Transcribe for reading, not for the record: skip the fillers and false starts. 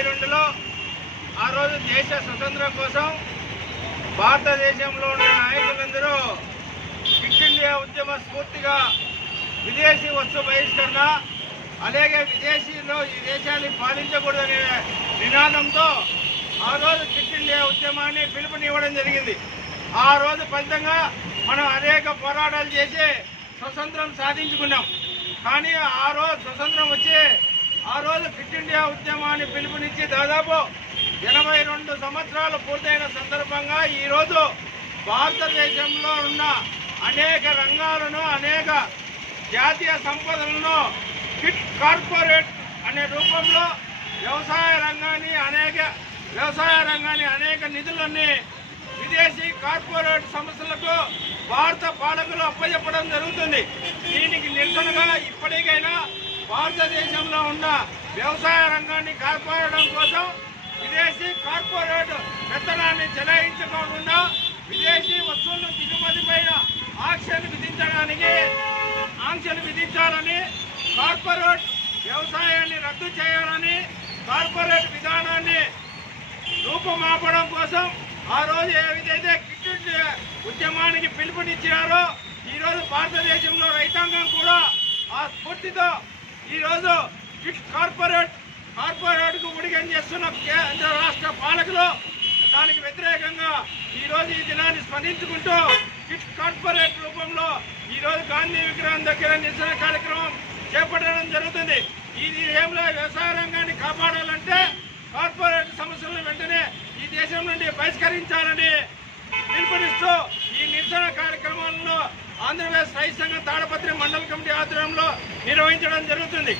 1922లో ఆ రోజు దేశ స్వతంత్రం కోసం భారతదేశంలో ఉన్న నాయకులందరూ క్విట్ ఇండియా ఉద్యమ స్ఫూర్తిగా విదేశీ వస్తు బహిష్కరణ, అలాగే విదేశీలో ఈ దేశాన్ని పాలించకూడదనే నినాదంతో ఆ రోజు క్విట్ ఇండియా ఉద్యమాన్ని పిలుపునివ్వడం జరిగింది. ఆ రోజు ఫలితంగా మనం అనేక పోరాటాలు చేసి స్వతంత్రం సాధించుకున్నాం. కానీ ఆ రోజు స్వతంత్రం వచ్చి ఆ రోజు క్విట్ ఇండియా ఉద్యమాన్ని పిలుపునిచ్చి దాదాపు 82 సంవత్సరాలు పూర్తయిన సందర్భంగా ఈరోజు భారతదేశంలో ఉన్న అనేక రంగాలను, అనేక జాతీయ సంపదలను క్విట్ కార్పొరేట్ అనే రూపంలో వ్యవసాయ రంగాన్ని అనేక నిధులన్నీ విదేశీ కార్పొరేట్ సంస్థలకు భారత పాలకులు అప్పచెప్పడం జరుగుతుంది. దీనికి నిరసనగా ఇప్పటికైనా భారతదేశంలో ఉన్న వ్యవసాయ రంగాన్ని కాపాడడం కోసం విదేశీ కార్పొరేట్ పెత్తనాన్ని చెలాయించుకోకుండా విదేశీ వస్తువుల దిగుమతి పైన ఆంక్షలు విధించాలని, కార్పొరేట్ వ్యవసాయాన్ని రద్దు చేయాలని, కార్పొరేట్ విధానాన్ని రూపుమాపడం కోసం ఆ రోజు ఏదైతే క్విట్ ఇండియా ఉద్యమానికి పిలుపునిచ్చారో ఈరోజు భారతదేశంలో రైతాంగం కూడా ఆ స్ఫూర్తితో ఈరోజు క్విట్ కార్పొరేట్కు ఉడిగం చేస్తున్న కేంద్ర రాష్ట్ర పాలకులు దానికి వ్యతిరేకంగా ఈరోజు ఈ దినాన్ని స్మరించుకుంటూ క్విట్ కార్పొరేట్ రూపంలో ఈరోజు గాంధీ విగ్రహం దగ్గర నిరసన కార్యక్రమం చేపట్టడం జరుగుతుంది. ఇది ఏంలో వ్యవసాయ రంగాన్ని కాపాడాలంటే కార్పొరేట్ సమస్యలను వెంటనే ఈ దేశం నుండి బహిష్కరించాలని పిలుపునిస్తూ ఈ నిరసన కార్యక్రమాలను ఆంధ్రప్రదేశ్ రైతు సంఘం తాడపత్రి మండల కమిటీ ఆధ్వర్యంలో నిర్వహించడం జరుగుతుంది.